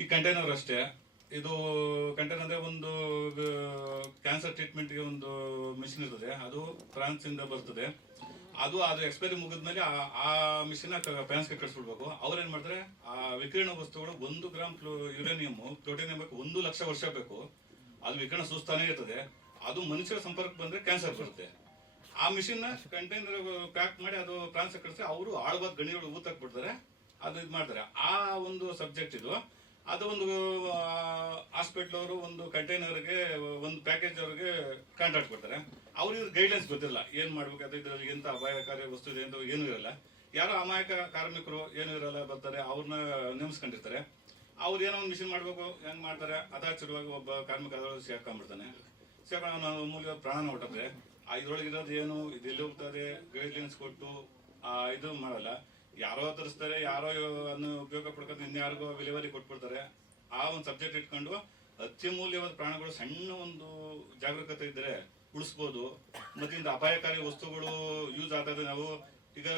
ಈ ಕಂಟೈನರ್ ಅಷ್ಟೇ. ಇದು ಕಂಟೈನರ್ ಅಂದ್ರೆ ಒಂದು ಕ್ಯಾನ್ಸರ್ ಟ್ರೀಟ್ಮೆಂಟ್ಗೆ ಒಂದು ಮಿಷಿನ್ ಇರ್ತದೆ. ಅದು ಫ್ರಾನ್ಸ್ ಇಂದ ಬರ್ತದೆ. ಅದು ಅದು ಎಕ್ಸ್ಪೈರಿ ಮುಗಿದ್ಮೇಲೆ ಆ- ಮಿಷಿನ್ ಫ್ರಾನ್ಸ್ಗೆ ಕಳಿಸ್ಬಿಡ್ಬೇಕು. ಅವ್ರು ಏನ್ ಮಾಡ್ತಾರೆ? ಆ ವಿಕಿರಣ ವಸ್ತುಗಳು ಒಂದು ಗ್ರಾಮ್ ಯುರೇನಿಯಂ ಪ್ಲೋಟೇನಿಯಂ ಬೇಕು ಒಂದು ಲಕ್ಷ ವರ್ಷ ಬೇಕು. ಅದು ವಿಕಿರಣ ಸುಸ್ತಾನೇ ಇರ್ತದೆ. ಅದು ಮನುಷ್ಯರ ಸಂಪರ್ಕ ಬಂದ್ರೆ ಕ್ಯಾನ್ಸರ್ ಬರುತ್ತೆ. ಆ ಮಿಷಿನ್ ಕಂಟೈನರ್ ಪ್ಯಾಕ್ ಮಾಡಿ ಅದು ಫ್ರಾನ್ಸ್ ಕಳಿಸಿ, ಅವರು ಆಳವಾದ ಗಣಿಗಳು ಊತಕ್ ಬಿಡ್ತಾರೆ. ಅದು ಇದು ಮಾಡ್ತಾರೆ. ಆ ಒಂದು ಸಬ್ಜೆಕ್ಟ್ ಇದು. ಅದು ಒಂದು ಹಾಸ್ಪಿಟ್ಲ್ ಅವರು ಒಂದು ಕಂಟೈನರ್ಗೆ ಒಂದು ಪ್ಯಾಕೇಜ್ ಅವ್ರಿಗೆ ಕಾಂಟ್ರಾಕ್ಟ್ ಕೊಡ್ತಾರೆ. ಅವ್ರಿಗೆ ಗೈಡ್ಲೈನ್ಸ್ ಗೊತ್ತಿಲ್ಲ. ಏನ್ ಮಾಡ್ಬೇಕಾದ್ರೆ ಇದ್ರಲ್ಲಿ ಎಂತ ಅಪಾಯಕಾರಿ ವಸ್ತು ಇದೆ ಅಂತ ಏನೂ ಇರಲ್ಲ. ಯಾರೋ ಅಮಾಯಕ ಕಾರ್ಮಿಕರು ಏನೂ ಇರಲ್ಲ, ಬರ್ತಾರೆ ಅವ್ರನ್ನ ನೇಮಿಸ್ಕೊಂಡಿರ್ತಾರೆ. ಅವ್ರು ಏನೋ ಒಂದು ಮಿಷಿನ್ ಮಾಡಬೇಕು, ಹೆಂಗೆ ಮಾಡ್ತಾರೆ ಅಥಾಚರವಾಗಿ ಒಬ್ಬ ಕಾರ್ಮಿಕ ಅದರೊಳಗೆ ಸೇರ್ಕೊಂಡ್ಬಿಡ್ತಾನೆ ಸೇರ್ಕೊಂಡು ಅವನ ಮೂಲ ಪ್ರಾಣ ಹೊಟ್ಟಿದ್ರೆ ಆ ಇದ್ರೊಳಗಿರೋದು ಏನು ಇದೆಲ್ಲ ಹೋಗ್ತಾರೆ ಗೈಡ್ಲೈನ್ಸ್ ಕೊಟ್ಟು ಇದು ಮಾಡಲ್ಲ. ಯಾರೋ ತರಿಸ್ತಾರೆ, ಯಾರೋ ಅನ್ನು ಉಪಯೋಗ ಪಡ್ಕೊಂಡು ಇನ್ಯಾರಿಗೋ ವಿಲೇವರಿ ಕೊಟ್ಬಿಡ್ತಾರೆ. ಆ ಒಂದು ಸಬ್ಜೆಕ್ಟ್ ಇಟ್ಕೊಂಡು ಅತ್ಯಮೂಲ್ಯವಾದ ಪ್ರಾಣಗಳು ಸಣ್ಣ ಒಂದು ಜಾಗರೂಕತೆ ಇದ್ದರೆ ಉಳಿಸ್ಬೋದು. ಮತ್ತಿಂದ ಅಪಾಯಕಾರಿ ವಸ್ತುಗಳು ಯೂಸ್ ಆಗ್ತದೆ ನಾವು ಈಗ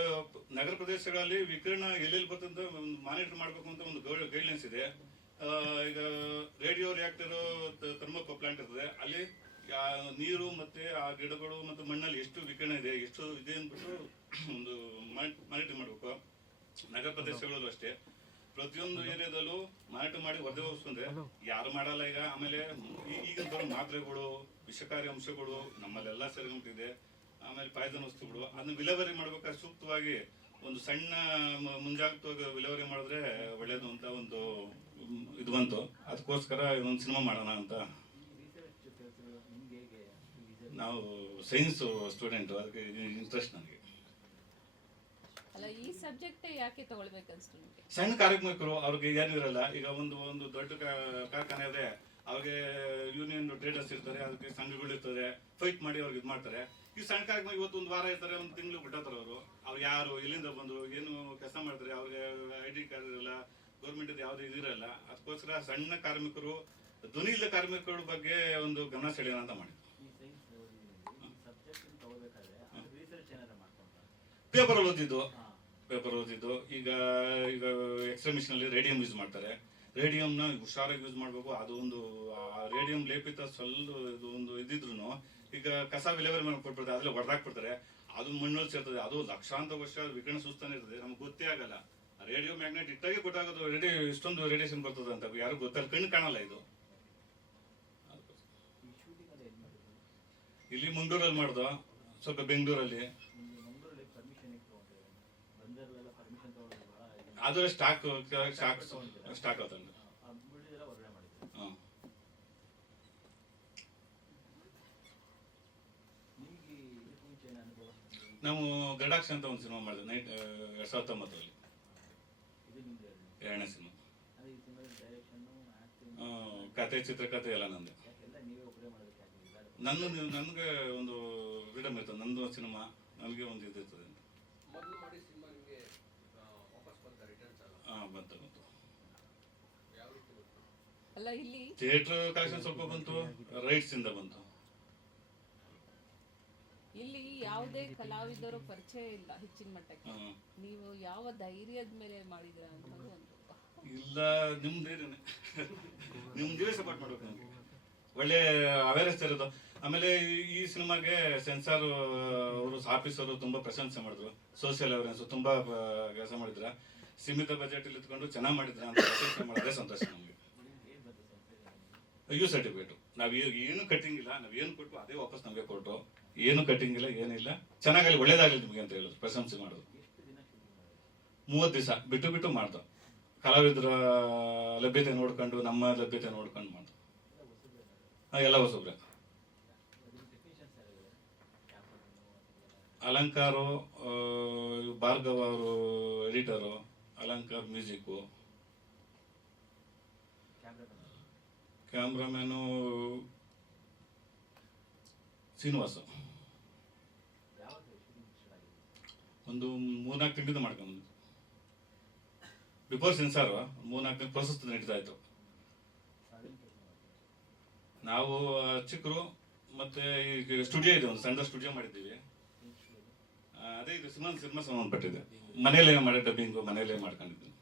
ನಗರ ಪ್ರದೇಶಗಳಲ್ಲಿ ವಿಕಿರಣ ಎಲ್ಲೆಲ್ಲಿ ಬರ್ತದೆ ಒಂದು ಮಾನಿಟರ್ ಮಾಡಬೇಕು ಅಂತ ಒಂದು ಗೈಡ್ಲೈನ್ಸ್ ಇದೆ. ಈಗ ರೇಡಿಯೋ ರಿಯಾಕ್ಟರ್ ಥರ್ಮೋಕೋ ಪ್ಲಾಂಟ್ ಇರ್ತದೆ. ಅಲ್ಲಿ ನೀರು ಮತ್ತೆ ಆ ಗಿಡಗಳು ಮತ್ತು ಮಣ್ಣಲ್ಲಿ ಎಷ್ಟು ವಿಕಿರಣ ಇದೆ, ಎಷ್ಟು ಇದೆ ಅಂದ್ಬಿಟ್ಟು ಒಂದು ಮಾನಿಟರ್ ಮಾಡಬೇಕು. ನಗರ ಪ್ರದೇಶಗಳಲ್ಲೂ ಅಷ್ಟೇ. ಪ್ರತಿಯೊಂದು ಏರಿಯಾದಲ್ಲೂ ಮಾರಾಟ ಮಾಡಿ ವರದಿ ಹೋಗಿಸ್ಕೊಂಡ್ರೆ ಯಾರು ಮಾಡಲ್ಲ ಈಗ. ಆಮೇಲೆ ಈಗಿನ ಬರೋ ಮಾತ್ರೆಗಳು ವಿಷಕಾರಿ ಅಂಶಗಳು ನಮ್ಮಲ್ಲೆಲ್ಲ ಸೇರ್ಕೊಂಬಿಟ್ಟಿದೆ ಆಮೇಲೆ ಪಾಯ್ದನ ವಸ್ತುಗಳು ಅದನ್ನ ವಿಲೇವರಿ ಮಾಡ್ಬೇಕಾದ್ರೆ ಸೂಕ್ತವಾಗಿ ಒಂದು ಸಣ್ಣ ಮುಂಜಾಗ್ರತವಾಗಿ ಮುಂಜಾಗ್ರತೆ ವಿಲೇವಾರಿ ಮಾಡಿದ್ರೆ ಒಳ್ಳೇದು ಅಂತ ಒಂದು ಇದು ಬಂತು. ಅದಕ್ಕೋಸ್ಕರ ಒಂದು ಸಿನಿಮಾ ಮಾಡೋಣ ಅಂತ. ನಾವು ಸೈನ್ಸ್ ಸ್ಟೂಡೆಂಟ್ ಅದಕ್ಕೆ ಇಂಟ್ರೆಸ್ಟ್ ನನಗೆ. ಈ ಸಬ್ಜೆಕ್ಟ್ ಯಾಕೆ ಸಣ್ಣ ಕಾರ್ಮಿಕರು, ಅವ್ರಿಗೆ ಏನೂ ಇರಲ್ಲ ಈಗ ಒಂದು ಒಂದು ದೊಡ್ಡ ಕಾರ್ಖಾನೆ ಇದೆ, ಅವ್ರಿಗೆ ಯೂನಿಯನ್ ಟ್ರೇಡರ್ಸ್ ಇರ್ತಾರೆ, ಅದಕ್ಕೆ ಸಂಘಗಳು ಇರ್ತದೆ ಫೈಟ್ ಮಾಡಿ ಅವ್ರಿಗೆ ಇದು ಮಾಡ್ತಾರೆ. ಈ ಸಣ್ಣ ಕಾರ್ಮಿಕ ಇವತ್ತು ಒಂದು ವಾರ ಇರ್ತಾರೆ, ಒಂದು ತಿಂಗಳು ಬಿಟ್ಟಾತಾರೆ ಅವರು. ಅವ್ರು ಯಾರು, ಎಲ್ಲಿಂದ ಬಂದ್ರು ಏನು ಕೆಲಸ ಮಾಡ್ತಾರೆ, ಅವ್ರಿಗೆ ಐ ಡಿ ಕಾರ್ಡ್ ಇರಲ್ಲ ಗೌರ್ಮೆಂಟ್ ಯಾವುದೇ ಇದಿರಲ್ಲ, ಅದಕ್ಕೋಸ್ಕರ ಸಣ್ಣ ಕಾರ್ಮಿಕರು ಧ್ವನಿ ಇಲ್ಲದ ಕಾರ್ಮಿಕರ ಬಗ್ಗೆ ಒಂದು ಗಮನ ಸೆಳೆಯೋಣ ಅಂತ ಮಾಡಿ ಪೇಪರ್ ಓದಿದ್ದು. ಪೇಪರ್ ಓದಿದ್ದು. ಈಗ ಈಗ ಎಕ್ಸ್ರೇ ಮಿಷನ್ ಅಲ್ಲಿ ರೇಡಿಯಂ ಯೂಸ್ ಮಾಡ್ತಾರೆ. ರೇಡಿಯಂನ ಹುಷಾರಾಗಿ ಯೂಸ್ ಮಾಡಬೇಕು. ಅದು ಒಂದು ರೇಡಿಯಂ ಲೇಪಿತ ಸ್ವಲ್ಪ ಇದು ಒಂದು ಇದ್ದಿದ್ರು ಈಗ ಕಸ ವಿಲೇವರಿ ಮಾಡಿ ಕೊಟ್ಬಿಡ್ತಾರೆ. ಅದ್ರಲ್ಲಿ ಹೊಡೆದಾಕ್ಬಿಡ್ತಾರೆ ಅದು ಮಣ್ಣಲ್ಲಿ ಸೇರ್ತದೆ. ಅದು ಲಕ್ಷಾಂತ ವರ್ಷ ವಿಕಿರಣ ಸುಸ್ತಾನೆ ಇರ್ತದೆ. ನಮ್ಗೆ ಗೊತ್ತೇ ಆಗಲ್ಲ. ರೇಡಿಯೋ ಮ್ಯಾಗ್ನೆಟ್ ಇಟ್ಟಾಗೆ ಗೊತ್ತಾಗೋದು ರೇಡಿಯೋ ಇಷ್ಟೊಂದು ರೇಡಿಯೇಷನ್ ಬರ್ತದೆ ಅಂತ ಯಾರು ಗೊತ್ತಲ್ಲ ಕಣ್ಣು ಕಾಣಲ್ಲ ಇದು. ಇಲ್ಲಿ ಮಂಗಳೂರಲ್ಲಿ ಮಾಡ್ದು. ಸ್ವಲ್ಪ ಬೆಂಗಳೂರಲ್ಲಿ. ಅದು ಸ್ಟಾಕ್ ಸ್ಟಾಕ್ ಸ್ಟಾಕ್ ಆತ ಹಾಂ ನಾವು ಗಡಾಕ್ಷ ಅಂತ ಒಂದು ಸಿನಿಮಾ ಮಾಡಿದ್ವಿ ನೈಟ್ ಎರಡ್ ಸಾವಿರದ ಹತ್ತೊಂಬತ್ತರಲ್ಲಿ ಎರಡನೇ ಸಿನಿಮಾ. ಆ, ಕತೆ ಚಿತ್ರಕಥೆ ಎಲ್ಲ ನಂದು. ನನ್ನ ನನಗೆ ಒಂದು ಫ್ರೀಡಮ್ ಇರ್ತದೆ ನಂದು ಸಿನಿಮಾ ನನಗೆ ಒಂದು ಇದು ಇರ್ತದೆ ಅಂತ ಮೊದಲು ಮಾಡಿ ಸಿನಿಮಾ ನಿಮಗೆ ವಾಪಸ್ ಬಂತ ರಿಟರ್ನ್ಸ್ ಅಲ್ಲ ಹಾಂ ಬಂತು ಥಿಯೇಟರ್ ಕಲೆಕ್ಷನ್ ಸ್ವಲ್ಪ ಬಂತು ರೈಟ್ಸ್ ಇಂದ ಬಂತು. ಇಲ್ಲಿ ಯಾವುದೇ ಕಲಾವಿದರು ಪರಿಚಯ ಇಲ್ಲ ಹೆಚ್ಚಿನ ಮಟ್ಟಕ್ಕೆ. ನೀವು ಯಾವ ಧೈರ್ಯದ ಮೇಲೆ ಮಾಡಿದ್ರ ಅನ್ನೋದು ಒಂದು. ಇಲ್ಲ ನಿಮ್ ನಿಮ್ದೇ ಸಪೋರ್ಟ್ ಮಾಡ್ಬೇಕು ನಮ್ಗೆ. ಒಳ್ಳೆ ಅವೇರ್ನೆಸ್ ಇರೋದು. ಆಮೇಲೆ ಈ- ಈ ಸಿನಿಮಾಗೆ ಸೆನ್ಸಾರ್ ಅವರು ಆಫೀಸರು ತುಂಬಾ ಪ್ರಶಂಸೆ ಮಾಡಿದ್ರು. ಸೋಷಿಯಲ್ ಅವೇರ್ನೆಸ್ ತುಂಬಾ ಕೆಲಸ ಮಾಡಿದ್ರ. ಸೀಮಿತ ಬಜೆಟ್ ಅಲ್ಲಿ ಇಟ್ಕೊಂಡು ಚೆನ್ನಾಗಿ ಮಾಡಿದ್ರ ಅಂತ ಮಾಡಿದ್ರೆ ಸಂತೋಷ ನಮಗೆ. ಯು ಸರ್ಟಿಫಿಕೇಟ್ ನಾವು ಏನು ಕಟ್ಟಿಂಗ್ ಇಲ್ಲ, ನಾವು ಏನು ಕೊಟ್ಟು ಅದೇ ವಾಪಸ್ ನಮಗೆ ಕೊಟ್ಟು, ಏನು ಕಟ್ಟಿಂಗ್ ಇಲ್ಲ, ಏನಿಲ್ಲ, ಚೆನ್ನಾಗಲ್ಲಿ ಒಳ್ಳೇದಾಗಲಿ ನಿಮಗೆ ಅಂತ ಹೇಳೋದು, ಪ್ರಶಂಸೆ ಮಾಡೋದು. ಮೂವತ್ತು ದಿವಸ ಬಿಟ್ಟು ಬಿಟ್ಟು ಮಾಡ್ದು. ಕಲಾವಿದರ ಲಭ್ಯತೆ ನೋಡ್ಕೊಂಡು, ನಮ್ಮ ಲಭ್ಯತೆ ನೋಡ್ಕೊಂಡು ಮಾಡ್ದು. ಎಲ್ಲ ಹೊಸಬ್ರೆ. ಅಲಂಕಾರ ಭಾರ್ಗವ ಅವರು editor Alankar music. Cameraman Srinivasa. ಒಂದು ಮೂರ್ನಾಲ್ಕು ತಿಂಗಳಿಂದ ಮಾಡ್ಕೊಂಡು ಬಿಫೋರ್ ಸೆನ್ಸಾರ್ ಮೂರ್ನಾಲ್ಕು ತಿಂಗಳು ಪ್ರೊಸೆಸ್ ನಡೀತಾ ಇತ್ತು. ನಾವು ಚಿಕ್ಕರು ಮತ್ತೆ ಈಗ ಸ್ಟುಡಿಯೋ ಇದೆ ಒಂದು ಸಣ್ಣ ಸ್ಟುಡಿಯೋ ಮಾಡಿದ್ದೀವಿ. ಅದೇ ಇದು ಸುಮನ್ ಸಿನಿಮಾ ಸಂಬಂಧಪಟ್ಟಿದೆ. ಮನೆಯಲ್ಲೇ ಮಾಡಿ ಡಬ್ಬಿಂಗು ಮನೆಯಲ್ಲೇ ಮಾಡ್ಕೊಂಡಿದ್ದೀನಿ.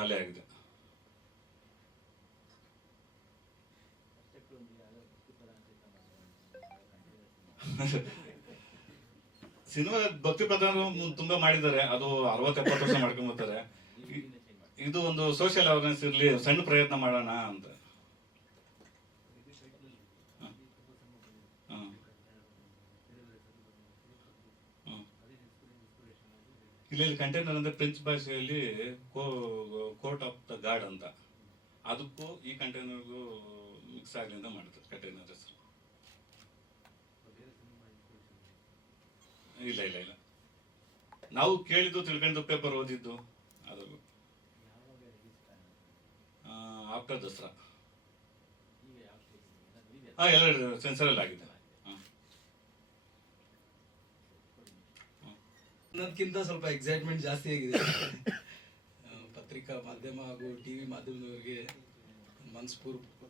ಅಲ್ಲೇ ಆಗಿದೆ. ಸಿನಿಮಾ ಭಕ್ತಿ ಪ್ರಧಾನ ತುಂಬಾ ಮಾಡಿದ್ದಾರೆ. ಅದು ಅರವತ್ತು ಎಪ್ಪತ್ತು ವರ್ಷ ಮಾಡ್ಕೊಂಡ್ಬರ್ತಾರೆ ಇದು ಒಂದು ಸೋಷಿಯಲ್ ಅವೇರ್ನೆಸ್ ಇರಲಿ, ಸಣ್ಣ ಪ್ರಯತ್ನ ಮಾಡೋಣ ಅಂತ. ಇಲ್ಲಿ ಕಂಟೈನರ್ ಅಂದ್ರೆ ಫ್ರೆಂಚ್ ಭಾಷೆಯಲ್ಲಿ ಕೋರ್ಟ್ ಆಫ್ ದ ಗಾರ್ಡ್ ಅಂತ. ಅದಕ್ಕೂ ಈ ಕಂಟೈನರ್ಗೂ ಮಿಕ್ಸ್ ಆಗಲಿ ಅಂತ ಮಾಡ್ತಾರೆ ಕಂಟೈನರ್ ಹೆಸರು. ಇಲ್ಲ ಇಲ್ಲ ಇಲ್ಲ. ನಾವು ಕೇಳಿದ್ದು ತಿಳ್ಕೊಂಡು ಪೇಪರ್ ಓದಿದ್ದು ಅದು ಆಫ್ಟರ್ ದಸರಾ. ಹಾ ಎಲ್ಲ ಸೆನ್ಸರಲ್ಲಿ ಆಗಿದೆ ಹಾ. ಅನ್ನೋದಕ್ಕಿಂತ ಸ್ವಲ್ಪ ಎಕ್ಸೈಟ್ಮೆಂಟ್ ಜಾಸ್ತಿ ಆಗಿದೆ. ಪತ್ರಿಕಾ ಮಾಧ್ಯಮ ಹಾಗೂ ಟಿ ವಿ ಮಾಧ್ಯಮದವರಿಗೆ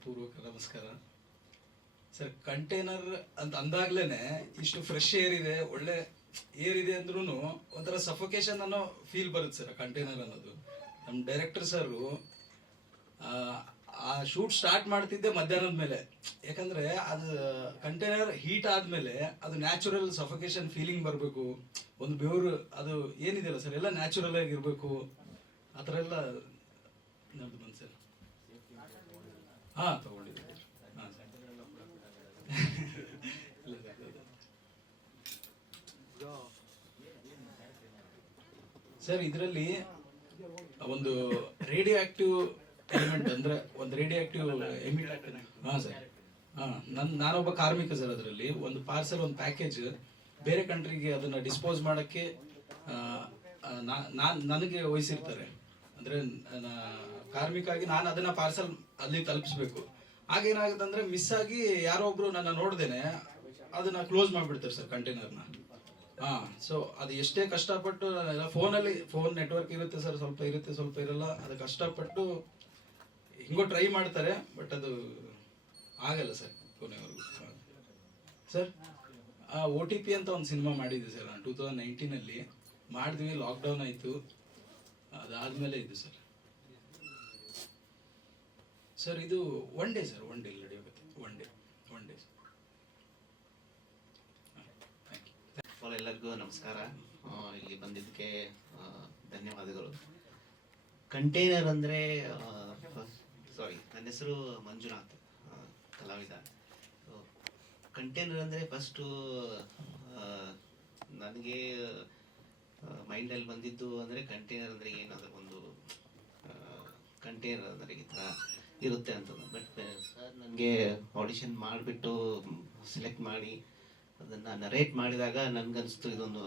ಪೂರ್ವಕ ನಮಸ್ಕಾರ. ಸರ್ ಕಂಟೈನರ್ ಅಂತ ಅಂದಾಗ್ಲೇನೆ ಇಷ್ಟು ಫ್ರೆಶ್ ಏರ್ ಇದೆ, ಒಳ್ಳೆ ಏರ್ ಇದೆ ಅಂದ್ರೂ ಒಂಥರ ಸಫೋಕೇಶನ್ ಅನ್ನೋ ಫೀಲ್ ಬರುತ್ತೆ ಸರ್ ಕಂಟೈನರ್ ಅನ್ನೋದು. ನಮ್ಮ ಡೈರೆಕ್ಟರ್ ಸರ್ ಆ ಶೂಟ್ ಸ್ಟಾರ್ಟ್ ಮಾಡ್ತಿದ್ದೆ ಮಧ್ಯಾಹ್ನದ ಮೇಲೆ. ಯಾಕಂದ್ರೆ ಅದು ಕಂಟೈನರ್ ಹೀಟ್ ಆದ್ಮೇಲೆ ಅದು ನ್ಯಾಚುರಲ್ ಸಫೋಕೇಶನ್ ಫೀಲಿಂಗ್ ಬರಬೇಕು. ಒಂದು ಬೆವರು, ಅದು ಏನಿದೆಯಲ್ಲ ಸರ್, ಎಲ್ಲ ನ್ಯಾಚುರಲ್ ಆಗಿರ್ಬೇಕು ಆ ಥರ ಎಲ್ಲ ನಮ್ದು ಸರ್ ಹಾ. ತಗೊಂಡಿದ್ದೆ ಹಾಂ. ಸರ್, ಇದರಲ್ಲಿ ಒಂದು ರೇಡಿಯೋ ಆಕ್ಟಿವ್ ಎಲಿಮೆಂಟ್ ಅಂದ್ರೆ ಒಂದು ರೇಡಿಯೋ ಆಕ್ಟಿವ್ ಎಮಿಟ್ ಹಾ ಸರ್ ಹಾಂ ನನ್ ನಾನೊಬ್ಬ ಕಾರ್ಮಿಕ ಸರ್ ಅದರಲ್ಲಿ. ಒಂದು ಪಾರ್ಸೆಲ್ ಒಂದು ಪ್ಯಾಕೇಜ್ ಬೇರೆ ಕಂಟ್ರಿಗೆ ಅದನ್ನ ಡಿಸ್ಪೋಸ್ ಮಾಡಕ್ಕೆ ಆ, ನನಗೆ ವಹಿಸಿರ್ತಾರೆ. ಅಂದ್ರೆ ಕಾರ್ಮಿಕ ಆಗಿ ನಾನು ಅದನ್ನ ಪಾರ್ಸೆಲ್ ಅಲ್ಲಿ ತಲುಪಿಸ್ಬೇಕು. ಆಗೇನಾಗುತ್ತೆ ಅಂದ್ರೆ ಮಿಸ್ ಆಗಿ ಯಾರೋ ಒಬ್ರು ನನ್ನ ನೋಡ್ದೇನೆ ಅದನ್ನ ಕ್ಲೋಸ್ ಮಾಡಿಬಿಡ್ತಾರೆ ಸರ್ ಕಂಟೈನರ್ನ ಹಾ ಸೊ ಅದು ಎಷ್ಟೇ ಕಷ್ಟಪಟ್ಟು ಫೋನಲ್ಲಿ ಫೋನ್ ನೆಟ್ವರ್ಕ್ ಇರುತ್ತೆ ಸರ್ ಸ್ವಲ್ಪ ಇರುತ್ತೆ ಸ್ವಲ್ಪ ಇರಲ್ಲ. ಅದು ಕಷ್ಟಪಟ್ಟು ಹಿಂಗೋ ಟ್ರೈ ಮಾಡ್ತಾರೆ ಬಟ್ ಅದು ಆಗಲ್ಲ ಸರ್, ಕೊನೆವರೆಗೂ. ಸರ್ ಓ ಟಿ ಪಿ ಅಂತ ಒಂದು ಸಿನಿಮಾ ಮಾಡಿದ್ದೆ ಸರ್, ನಾನು ಟೂ ತೌಸಂಡ್ ನೈನ್ಟೀನಲ್ಲಿ ಮಾಡಿದ್ವಿ ಲಾಕ್ಡೌನ್ ಆಯಿತು. ಅದಾದಮೇಲೆ ಇದು ಸರ್. ಸರ್, ಇದು one day sir one day ನಡೆಯೋಗುತ್ತೆ one day one day sir. ಎಲ್ಲರಿಗೂ ನಮಸ್ಕಾರ. ಇಲ್ಲಿ ಬಂದಿದ್ದಕ್ಕೆ ಧನ್ಯವಾದಗಳು. ಕಂಟೈನರ್ ಅಂದರೆ ಸಾರಿ ನನ್ನ ಹೆಸರು ಮಂಜುನಾಥ್ ಕಲಾವಿದ ಕಂಟೈನರ್ ಅಂದರೆ ಫಸ್ಟು ನನಗೆ ಮೈಂಡಲ್ಲಿ ಬಂದಿದ್ದು ಅಂದರೆ ಕಂಟೈನರ್ ಅಂದರೆ ಏನಾದರೂ ಒಂದು ಕಂಟೈನರ್ ಅಂದರೆ ಈ ಥರ ಇರುತ್ತೆ ಅಂತ ಬಟ್ ಸರ್ ನನಗೆ ಆಡಿಷನ್ ಮಾಡಿಬಿಟ್ಟು ಸೆಲೆಕ್ಟ್ ಮಾಡಿ, ಅದನ್ನು ನರೇಟ್ ಮಾಡಿದಾಗ ನನಗನ್ನಿಸ್ತು ಇದೊಂದು,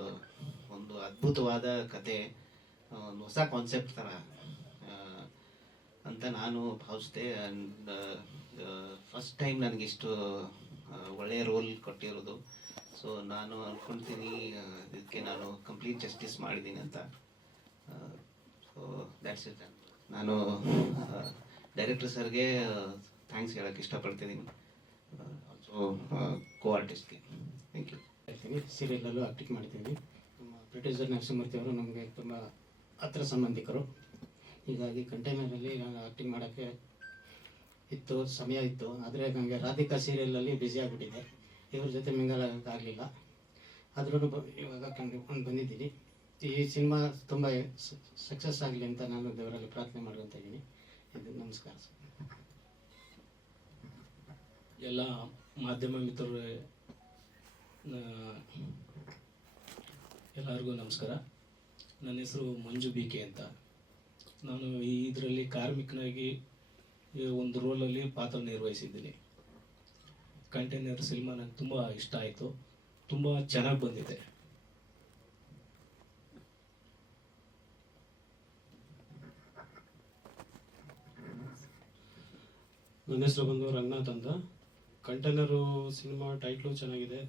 ಒಂದು ಅದ್ಭುತವಾದ ಕತೆ ಒಂದು ಹೊಸ ಕಾನ್ಸೆಪ್ಟ್ ಥರ ಅಂತ ನಾನು ಭಾವಿಸ್ದೆ. ಆ್ಯಂಡ್ ಫಸ್ಟ್ ಟೈಮ್ ನನಗಿಷ್ಟು ಒಳ್ಳೆಯ ರೋಲ್ ಕೊಟ್ಟಿರೋದು. ಸೊ ನಾನು ಅಂದ್ಕೊಳ್ತೀನಿ ಇದಕ್ಕೆ ನಾನು ಕಂಪ್ಲೀಟ್ ಜಸ್ಟಿಸ್ ಮಾಡಿದ್ದೀನಿ ಅಂತ. ಸೊ ದ್ಯಾಟ್ಸ್ ಇಟ್ ನಾನು ಡೈರೆಕ್ಟರ್ ಸರ್ಗೆ ಥ್ಯಾಂಕ್ಸ್ ಹೇಳೋಕ್ಕೆ ಇಷ್ಟಪಡ್ತಿದ್ದೀನಿ ಆಲ್ಸೋ ಕೋ ಆರ್ಟಿಸ್ಟ್ಗೆ ಥ್ಯಾಂಕ್ ಯು ಹೇಳ್ತೀನಿ. ಸೀರಿಯಲಲ್ಲೂ ಆ್ಯಕ್ಟಿಂಗ್ ಮಾಡ್ತೀನಿ. ನಮ್ಮ ಪ್ರೊಡ್ಯೂಸರ್ ನರಸಿಂಹಮೂರ್ತಿ ಅವರು ನಮಗೆ ತುಂಬ ಹತ್ರ ಸಂಬಂಧಿಕರು. ಹೀಗಾಗಿ ಕಂಟೈನರಲ್ಲಿ ನಾನು ಆ್ಯಕ್ಟಿಂಗ್ ಮಾಡೋಕ್ಕೆ ಇತ್ತು, ಸಮಯ ಇತ್ತು. ಆದರೆ ನನಗೆ ರಾಧಿಕಾ ಸೀರಿಯಲಲ್ಲಿ ಬ್ಯುಸಿ ಆಗಿಬಿಟ್ಟಿದೆ. ಇವ್ರ ಜೊತೆ ಮಿಂಗಲ್ ಆಗಲಿಲ್ಲ. ಆದ್ರೂ ಇವಾಗ ಕಂಡುಕೊಂಡು ಬಂದಿದ್ದೀನಿ. ಈ ಸಿನಿಮಾ ತುಂಬ ಸಕ್ಸಸ್ ಆಗಲಿ ಅಂತ ನಾನು ದೇವರಲ್ಲಿ ಪ್ರಾರ್ಥನೆ ಮಾಡ್ಕೊತ ಇದ್ದೀನಿ. ಇದು ನಮಸ್ಕಾರ ಸರ್. ಎಲ್ಲ ಮಾಧ್ಯಮ ಮಿತ್ರರು ಎಲ್ಲರಿಗೂ ನಮಸ್ಕಾರ. ನನ್ನ ಹೆಸರು ಮಂಜು ಬಿ ಕೆ ಅಂತ. ನಾನು ಈ ಇದರಲ್ಲಿ ಕಾರ್ಮಿಕನಾಗಿ ಒಂದು ರೋಲಲ್ಲಿ ಪಾತ್ರ ನಿರ್ವಹಿಸಿದ್ದೀನಿ. ಕಂಟೈನರ್ ಸಿನಿಮಾ ನನಗೆ ತುಂಬ ಇಷ್ಟ ಆಯಿತು. ತುಂಬ ಚೆನ್ನಾಗಿ ಬಂದಿದೆ. ನನ್ನ ಹೆಸರು ಬಂದು ರಂಗನಾಥ್ ಅಂತ. ಕಂಟೈನರು ಸಿನಿಮಾ ಟೈಟ್ಲು ಚೆನ್ನಾಗಿದೆ.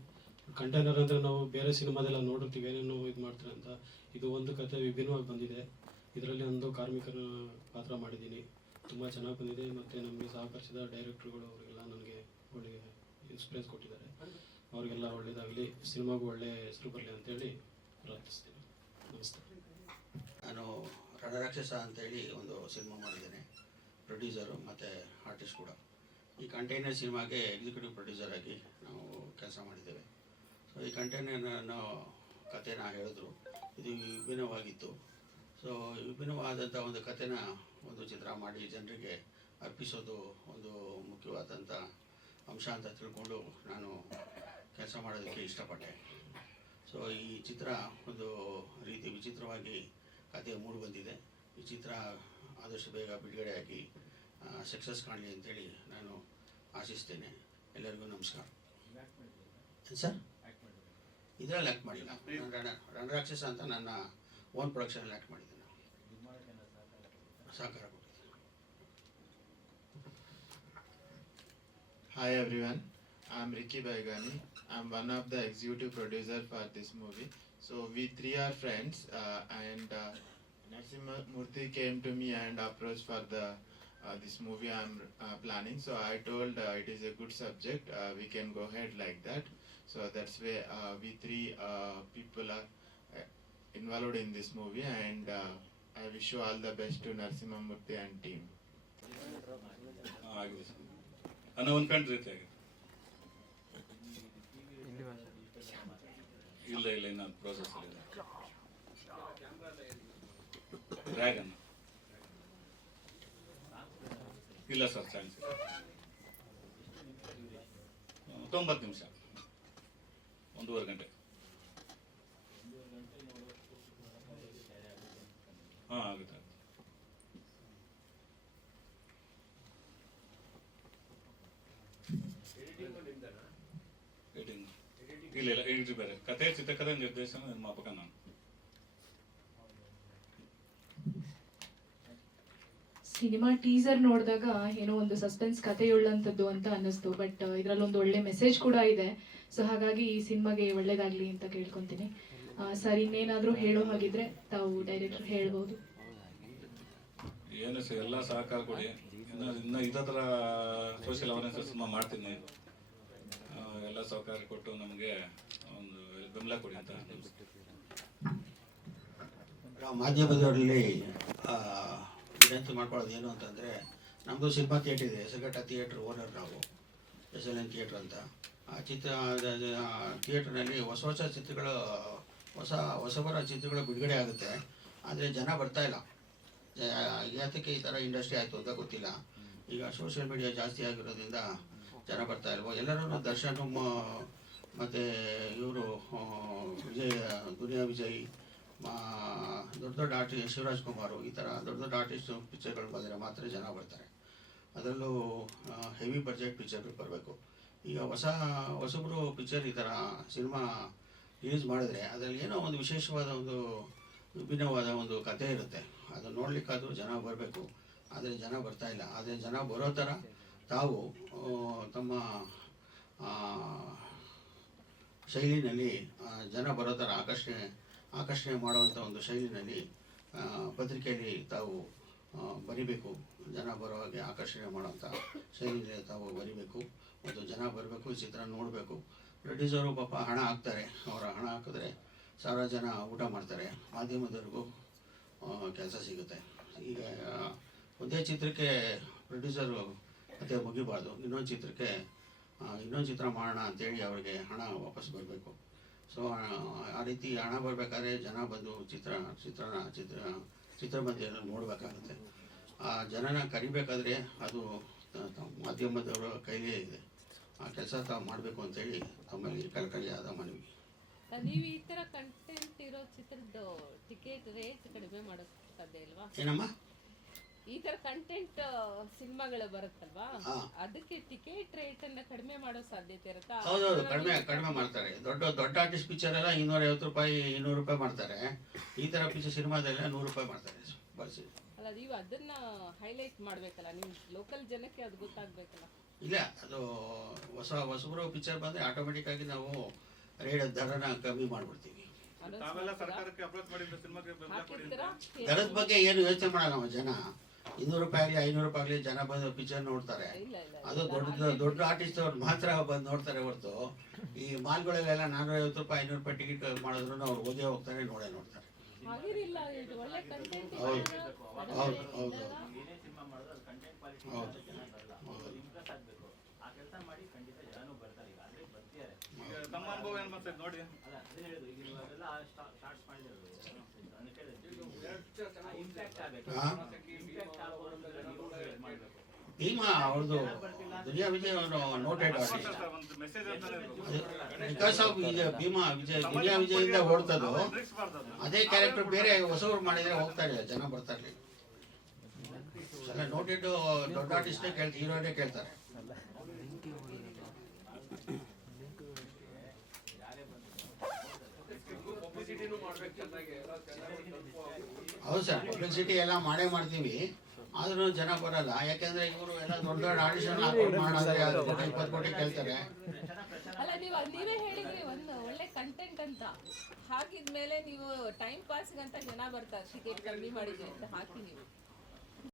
ಕಂಟೈನರ್ ಅಂದರೆ ನಾವು ಬೇರೆ ಸಿನಿಮಾದೆಲ್ಲ ನೋಡಿರ್ತೀವಿ, ಏನೇನೋ ಇದು ಮಾಡ್ತಾರೆ ಅಂತ. ಇದು ಒಂದು ಕತೆ ವಿಭಿನ್ನವಾಗಿ ಬಂದಿದೆ. ಇದರಲ್ಲಿ ಒಂದು ಕಾರ್ಮಿಕರ ಪಾತ್ರ ಮಾಡಿದ್ದೀನಿ. ತುಂಬ ಚೆನ್ನಾಗಿ ಬಂದಿದೆ. ಮತ್ತು ನಮಗೆ ಸಹಕರಿಸಿದ ಡೈರೆಕ್ಟ್ರುಗಳು ಅವರಿಗೆಲ್ಲ ನನಗೆ ಒಳ್ಳೆಯ ಎಕ್ಸ್ಪೀರಿಯನ್ಸ್ ಕೊಟ್ಟಿದ್ದಾರೆ. ಅವರಿಗೆಲ್ಲ ಒಳ್ಳೆಯದಾಗಲಿ ಸಿನಿಮಾಗೂ ಒಳ್ಳೆಯ ಹೆಸರು ಬರಲಿ ಅಂತೇಳಿ ಪ್ರಾರ್ಥಿಸ್ತೀನಿ. ನಮಸ್ತೆ. ನಾನು ರಣರಾಕ್ಷಸ ಅಂತೇಳಿ ಒಂದು ಸಿನಿಮಾ ಮಾಡಿದ್ದೇನೆ. ಪ್ರೊಡ್ಯೂಸರು ಮತ್ತು ಆರ್ಟಿಸ್ಟ್ ಕೂಡ. ಈ ಕಂಟೈನರ್ ಸಿನಿಮಾಗೆ ಎಕ್ಸಿಕ್ಯೂಟಿವ್ ಪ್ರೊಡ್ಯೂಸರ್ ಆಗಿ ನಾವು ಕೆಲಸ ಮಾಡಿದ್ದೇವೆ. ಸೊ ಈ ಕಂಟೈನರ್ನ ಕಥೆನ ಹೇಳಿದ್ರು. ಇದು ವಿಭಿನ್ನವಾಗಿತ್ತು. ಸೊ ವಿಭಿನ್ನವಾದಂಥ ಒಂದು ಕಥೆನ ಒಂದು ಚಿತ್ರ ಮಾಡಿ ಜನರಿಗೆ ಅರ್ಪಿಸೋದು ಒಂದು ಮುಖ್ಯವಾದಂಥ ಅಂಶ ಅಂತ ತಿಳ್ಕೊಂಡು ನಾನು ಕೆಲಸ ಮಾಡೋದಕ್ಕೆ ಇಷ್ಟಪಟ್ಟೆ. ಸೊ ಈ ಚಿತ್ರ ಒಂದು ರೀತಿ ವಿಚಿತ್ರವಾಗಿ ಕಥೆ ಮೂಡಿ ಬಂದಿದೆ. ಈ ಚಿತ್ರ ಆದಷ್ಟು ಬೇಗ ಬಿಡುಗಡೆಯಾಗಿ ಸಕ್ಸಸ್ ಕಾಣಲಿ ಅಂತೇಳಿ ನಾನು ಆಶಿಸ್ತೇನೆ. ಎಲ್ಲರಿಗೂ ನಮಸ್ಕಾರ. ಸರ್? ಇದರಲ್ಲಿ ಆ್ಯಕ್ಟ್ ಮಾಡಿಲ್ಲ. ರಣರಾಕ್ಷಸ ಅಂತ ನನ್ನ ಓನ್ ಪ್ರೊಡಕ್ಷನಲ್ಲಿ ಆ್ಯಕ್ಟ್ ಮಾಡಿದ್ದೇನೆ ಸಹಕಾರ ಕೊಟ್ಟಿದ್ದೆ Hi everyone, I'm Ricky Baigani. I'm one of the executive producer for this movie. So we three are friends uh, and uh, Narasimha Murthy came to me and approached for the uh, this movie I'm uh, planning. So I told uh, it is a good subject. Uh, we can go ahead like that. So that's why uh, we three uh, people are uh, involved in this movie and uh, I wish you all the best to Narasimha Murthy and team. ಆಗಿದೆ sir ಅನ್ನೋ ಒಂದು ಕಂಡು ರೀತಿ ಆಗಿದೆ ಇಲ್ಲ ಇಲ್ಲ Dragon. Process ಇಲ್ಲ dragon ಇಲ್ಲ ಸರ್ ಚಾನ್ಸ್ ಇಲ್ಲ ತೊಂಬತ್ತು ನಿಮಿಷ ಒಂದೂವರೆ ಗಂಟೆ ಹಾಂ ಆಗುತ್ತೆ ಆಗುತ್ತೆ. ಎಡಿಟಿಂಗ್ ಇಲ್ಲ ಕಥೆ ಚಿತ್ರಕಥೆ ನಿರ್ದೇಶನ ನಿರ್ಮಾಪಕ ನಾನು ಸಿನಿಮಾ ಟೀಸರ್ ನೋಡಿದಾಗ ಏನೋ ಒಂದು ಸಸ್ಪೆನ್ಸ್ ಕಥೆಯುಳ್ಳಂಥದ್ದು ಅಂತ ಅನ್ನಿಸ್ತು ಬಟ್ ಇದರಲ್ಲಿ ಒಂದು ಒಳ್ಳೆ ಮೆಸೇಜ್ ಕೂಡ ಇದೆ. ಸೊ ಹಾಗಾಗಿ ಈ ಸಿನಿಮಾಗೆ ಒಳ್ಳೇದಾಗ್ಲಿ ಅಂತ ಕೇಳ್ಕೊಂತೀನಿ. ಸರ್ ಇನ್ನೇನಾದರೂ ಹೇಳೋ ಹಾಗಿದ್ರೆ ತಾವು ಡೈರೆಕ್ಟರ್ ಹೇಳ್ಬಹುದು ಏನು ಸರ್ ಎಲ್ಲ ಸಹಕಾರ ಕೊಡಿ. ಇನ್ನು ಇದರ ಇದೇ ಥರ ಸೋಷಿಯಲ್ ಅವೇರ್ನೆಸ್ ಮಾಡ್ತೀನಿ. ಎಲ್ಲ ಸಹಕಾರ ಕೊಟ್ಟು ನಮಗೆ ಬೆಂಬಲ ಕೊಡಿ ಅಂತ ನಾವು ಮಾಧ್ಯಮದವರಲ್ಲಿ ವಿನಂತಿ ಮಾಡ್ಕೊಳ್ಳೋದು ಏನು ಅಂತಂದರೆ ನಮ್ಮದು ಸಿನಿಮಾ ಥಿಯೇಟರ್ ಇದೆ ಹೆಸರುಘಟ್ಟ ಥಿಯೇಟ್ರ್ ಓನರ್ ನಾವು ಎಸ್ ಎಲ್ ಎನ್ ಥಿಯೇಟ್ರ್ ಅಂತ ಆ ಚಿತ್ರ ಥಿಯೇಟ್ರ್ನಲ್ಲಿ ಹೊಸ ಹೊಸ ಚಿತ್ರಗಳು, ಹೊಸ, ಹೊಸಬರ ಚಿತ್ರಗಳು ಬಿಡುಗಡೆ ಆಗುತ್ತೆ. ಆದರೆ ಜನ ಬರ್ತಾ ಇಲ್ಲ. ಯಾತಕ್ಕೆ ಈ ಥರ ಇಂಡಸ್ಟ್ರಿ ಆಯಿತು ಅಂತ ಗೊತ್ತಿಲ್ಲ. ಈಗ ಸೋಷಿಯಲ್ ಮೀಡಿಯಾ ಜಾಸ್ತಿ ಆಗಿರೋದ್ರಿಂದ ಜನ ಬರ್ತಾ ಇಲ್ವೋ? ಎಲ್ಲರೂ ದರ್ಶನ ಮತ್ತು ಇವರು ವಿಜಯ, ದುನಿಯಾ ವಿಜಯ್ ದೊಡ್ಡ ದೊಡ್ಡ ಆರ್ಟಿಸ್ಟ್ ಶಿವರಾಜ್ ಕುಮಾರು, ಈ ಥರ ದೊಡ್ಡ ದೊಡ್ಡ ಆರ್ಟಿಸ್ಟ್ ಪಿಕ್ಚರ್ಗಳು ಬಂದರೆ ಮಾತ್ರ ಜನ ಬರ್ತಾರೆ. ಅದರಲ್ಲೂ ಹೆವಿ ಬಜೆಟ್ ಪಿಕ್ಚರ್ಗಳು ಬರಬೇಕು. ಈಗ ಹೊಸ, ಹೊಸಬ್ರು ಪಿಕ್ಚರ್ ಈ ಥರ ಸಿನಿಮಾ ರಿಲೀಸ್ ಮಾಡಿದ್ರೆ ಅದರಲ್ಲಿ ಏನೋ ಒಂದು ವಿಶೇಷವಾದ ಒಂದು ವಿಭಿನ್ನವಾದ ಒಂದು ಕಥೆ ಇರುತ್ತೆ. ಅದು ನೋಡಲಿಕ್ಕಾದರೂ ಜನ ಬರಬೇಕು. ಆದರೆ ಜನ ಬರ್ತಾ ಇಲ್ಲ. ಆದರೆ ಜನ ಬರೋ ಥರ ತಾವು ತಮ್ಮ ಶೈಲಿನಲ್ಲಿ ಜನ ಬರೋ ಆಕರ್ಷಣೆ ಆಕರ್ಷಣೆ ಮಾಡುವಂಥ ಒಂದು ಶೈಲಿನಲ್ಲಿ ಪತ್ರಿಕೆಯಲ್ಲಿ ತಾವು ಬರಿಬೇಕು. ಜನ ಬರೋ ಹಾಗೆ ಆಕರ್ಷಣೆ ಮಾಡುವಂಥ ಶೈಲಿಯಲ್ಲಿ ತಾವು ಬರಿಬೇಕು. ಮತ್ತು ಜನ ಬರಬೇಕು, ಈ ಚಿತ್ರ ನೋಡಬೇಕು. ಪ್ರೊಡ್ಯೂಸರು ಪಾಪ ಹಣ ಹಾಕ್ತಾರೆ. ಅವರ ಹಣ ಹಾಕಿದ್ರೆ ಸಾವಿರ ಜನ ಊಟ ಮಾಡ್ತಾರೆ. ಮಾಧ್ಯಮದವ್ರಿಗೂ ಕೆಲಸ ಸಿಗುತ್ತೆ. ಈಗ ಒಂದೇ ಚಿತ್ರಕ್ಕೆ ಪ್ರೊಡ್ಯೂಸರು ಮತ್ತೆ ಮುಗಿಬಾರ್ದು. ಇನ್ನೊಂದು ಚಿತ್ರಕ್ಕೆ ಇನ್ನೊಂದು ಚಿತ್ರ ಮಾಡೋಣ ಅಂತೇಳಿ ಅವರಿಗೆ ಹಣ ವಾಪಸ್ ಬರಬೇಕು. ಸೊ ಆ ರೀತಿ ಹಣ ಬರಬೇಕಾದ್ರೆ ಜನ ಬಂದು ಚಿತ್ರ ಚಿತ್ರ ಚಿತ್ರ ಚಿತ್ರಮಂದಿರಲ್ಲಿ ನೋಡಬೇಕಾಗುತ್ತೆ. ಆ ಜನನ ಕರಿಬೇಕಾದ್ರೆ ಅದು ಮಾಧ್ಯಮದವರ ಕೈಲೇ ಇದೆ. ಆ ಕೆಲಸ ತಾವು ಮಾಡಬೇಕು ಅಂತೇಳಿ ತಮ್ಮಲ್ಲಿ ಕಳಕಳಿಯಾದ ಮನವಿ. ನೀವು ಈ ಥರ ಕಂಟೆಂಟ್ ಇರೋ ಚಿತ್ರದ ಟಿಕೆಟ್ ರೇಟ್ ಕಡಿಮೆ ಮಾಡೋಕ್ಕೆ ಸಾಧ್ಯ ಇಲ್ವಾ? ಏನಮ್ಮ? ಈ ತರ ಕಂಟೆಂಟ್ ಸಿನಿಮಾಗಳು ಬರುತ್ತಲ್ವಾ? ಅದಕ್ಕೆ ಟಿಕೆಟ್ ರೇಟ್ ಅನ್ನ ಕಡಿಮೆ ಮಾಡೋ ಸಾಧ್ಯತೆ ಇರುತ್ತಾ? ಹೌದೌದು ಕಡಿಮೆ ಕಡಿಮೆ ಮಾಡ್ತಾರೆ. ದೊಡ್ಡ ದೊಡ್ಡ ಆರ್ಟಿಸ್ಟ್ ಪಿಕ್ಚರ್ ಎಲ್ಲ ಇನ್ನೂರೈವತ್ತು ರೂಪಾಯಿ ಇನ್ನೂರು ರೂಪಾಯಿ ಮಾಡ್ತಾರೆ. ಈ ತರ ಪಿಕ್ಚರ್ ಸಿನಿಮಾದೆಲ್ಲ ನೂರು ರೂಪಾಯಿ ಮಾಡ್ತಾರೆ ಬಳಸಿ. ಅಲ್ಲ ನೀವು ಅದನ್ನ ಹೈಲೈಟ್ ಮಾಡ್ಬೇಕಲ್ಲ ನೀವು ಲೋಕಲ್ ಜನಕ್ಕೆ ಅದು ಗೊತ್ತಾಗ್ಬೇಕಲ್ಲ. ಇಲ್ಲ ಅದು ಹೊಸ ಹೊಸಬ್ರು ಪಿಕ್ಚರ್ ಬಂದ್ರೆ ಆಟೋಮೆಟಿಕ್ ಆಗಿ ನಾವು ರೇಟ್ ದರನ ಕಮ್ಮಿ ಮಾಡ್ಬಿಡ್ತೀವಿ? ದರದ ಬಗ್ಗೆ ಏನು ಯೋಚನೆ ಮಾಡಲ್ಲ ನಾವು ಜನ. ಇನ್ನೂರು ರೂಪಾಯಿ ಆಗಲಿ ಐನೂರು ರೂಪಾಯಿ ಆಗಲಿ ಜನ ಬಂದು ಪಿಕ್ಚರ್ ನೋಡ್ತಾರೆ. ಅದು ದೊಡ್ಡ ದೊಡ್ಡ ಆರ್ಟಿಸ್ಟ್ ಅವ್ರು ಮಾತ್ರ ಬಂದು ನೋಡ್ತಾರೆ ಹೊರತು. ಈ ಮಾಲ್ಗಳಲ್ಲೆಲ್ಲ ನಾನೂರೈವತ್ತು ರೂಪಾಯಿ ಐನೂರು ರೂಪಾಯಿ ಟಿಕೆಟ್ ಮಾಡಿದ್ರು ಅವ್ರು ಓದೇ ಹೋಗ್ತಾರೆ ನೋಡೇ ನೋಡ್ತಾರೆ. ಹೌದು. ಭೀಮಾ ಅವ್ರದ್ದು ದುನಿಯಾ ವಿಜಯ್ ಅವರು noted because of Bheema Vijay Duniya ವಿಜಯಿಂದ ಓಡ್ತದ್ದು ಅದೇ ಕ್ಯಾರೆಕ್ಟರ್ ಬೇರೆ ಹೊಸವ್ರು ಮಾಡಿದ್ರೆ ಹೋಗ್ತಾ ಇಲ್ಲ ಜನ ಬರ್ತಾ ಇರಲಿ ನೋಟೆಡ್ ದೊಡ್ಡ ಆರ್ಟಿಸ್ಟೇ ಕೇಳ್ತಾರೆ ಹೀರೋನೇ ಕೇಳ್ತಾರೆ ಪಬ್ಲಿಸಿಟಿನೂ ಮಾಡ್ಬೇಕು ಚೆನ್ನಾಗಿ ಎಲ್ಲ ಚೆನ್ನಾಗಿ ಹೌದು ಸರ್ ಪಬ್ಲಿಸಿಟಿ ಎಲ್ಲ ಮಾಡೇ ಮಾಡ್ತೀವಿ. ಆದ್ರೂ ಜನ ಬರಲ್ಲ. ಯಾಕೆಂದ್ರೆ ಇವರು ಎಲ್ಲ ದೊಡ್ಡ ದೊಡ್ಡ ಆಡಿಷನ್ ಹಾಕೊಂಡು ಮಾಡಿದ್ರೆ ಇಪ್ಪತ್ತು ಕೋಟಿ ಕೇಳ್ತಾರೆ. ಅಲ್ಲ ನೀವು ನೀವೇ ಹೇಳಿದ್ರಿ ಒಂದು ಒಳ್ಳೆ ಕಂಟೆಂಟ್ ಅಂತ. ಹಾಕಿದ್ಮೇಲೆ ನೀವು ಟೈಮ್ ಪಾಸ್ಗಂತ ಜನ ಬರ್ತಾರೆ ಟಿಕೆಟ್ ಕಮ್ಮಿ ಮಾಡಿದ್ರಿ ಅಂತ ಹಾಕಿ ನೀವು.